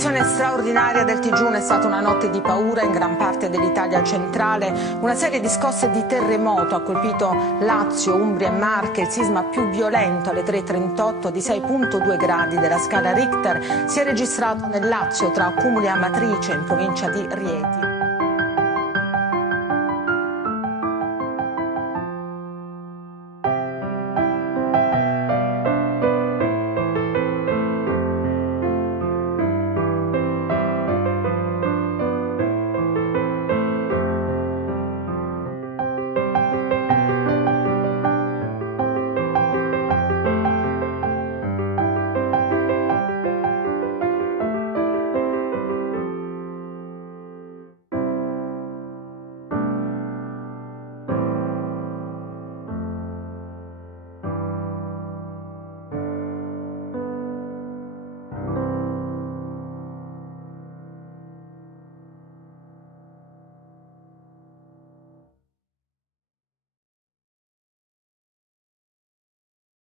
Un'edizione straordinaria del TG1 è stata una notte di paura in gran parte dell'Italia centrale. Una serie di scosse di terremoto ha colpito Lazio, Umbria e Marche. Il sisma più violento alle 3:38 di 6,2 gradi della scala Richter si è registrato nel Lazio tra Cumuli e Amatrice in provincia di Rieti.